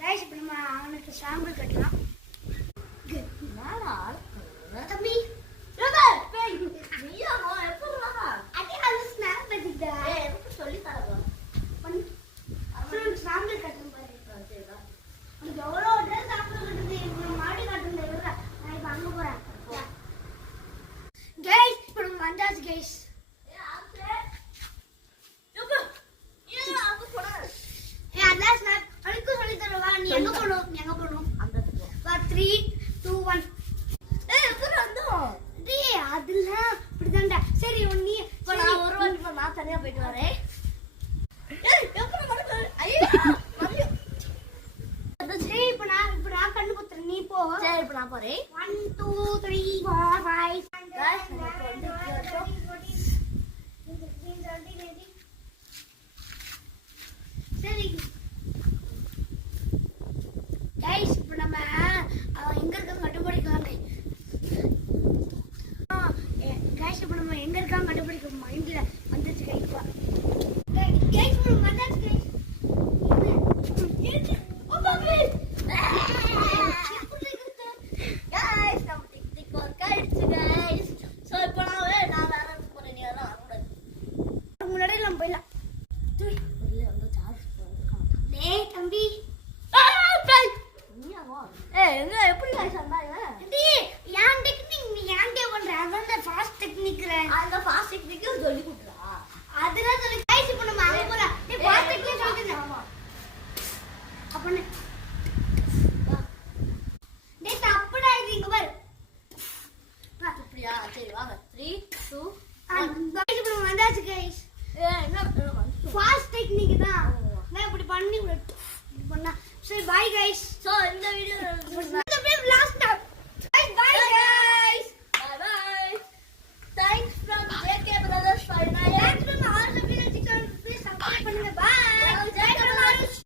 Guys இப்போ நம்ம அவனுக்கு சாம்பிள் கட்டலாம். தம்பி சொல்லி தரலாம் சாம்பிள் கட்டணும் பாரு. உனக்கு எவ்வளோ சாம்பிள் கட்டுது மாடி கட்டுறது நான் இப்போ அங்கே போகிறேன். கைஸ் இப்போ நம்ம வந்தாச்சு கைஸ். எங்க போகணும் வா 3 2 1 அதெல்லாம் இப்படிதான்டா. சரி நீ நான் ஒரு வாட்டி நான் தனியா போயிட்டு வரேன். சரி இப்ப நான் கண்ணு குத்துறேன் நீ போ. சரி இப்ப நான் போறேன். 1 2 3 4 5 சரி கைஸ் இப்போ நம்ம எங்க இருக்காங்க கண்டுபிடிக்கலாம். கைஸ் இப்போ நம்ம எங்க இருக்காங்க கண்டுபிடிக்க மைண்ட்ல வந்துச்சு கைஸ். கைஸ் நம்ம வந்தாச்சு கைஸ். கைஸ் நம்ம டிக் ஒர்க் ஆயிடுச்சு கைஸ். சோ இப்போ நான் வேற போறேன். நீ எல்லாம் வரக்கூடாது. முன்னாடி நம்ம போயிடலாம். உள்ள வந்து சார்ஜ் போட்டுக்கலாம். டேய் தம்பி எங்க எப்படி சொன்னாங்க ஏன் டெக்னிக் நீ ஏன்டே பண்ற? அதான் ஃபாஸ்ட் டெக்னிக். அந்த ஃபாஸ்ட் டெக்னிக் சொல்லி கொடுறா. அதெல்லாம் சொல்லி கைஸ் இப்போ நம்ம அங்க போலாம். நீ ஃபாஸ்ட் டெக்னிக் சொல்லுங்க. ஆமா அப்ப டேய் தப்புடா இது இங்க பாரு. அப்படியா சரி வாங்க 3 2 1 கைஸ் இப்போ நம்ம வந்தாச்சு கைஸ். என்ன ஃபாஸ்ட் டெக்னிக் தான். நான் இப்படி பண்ணி இப்படி பண்ணா. சரி பை கைஸ். சோ இந்த வீடியோ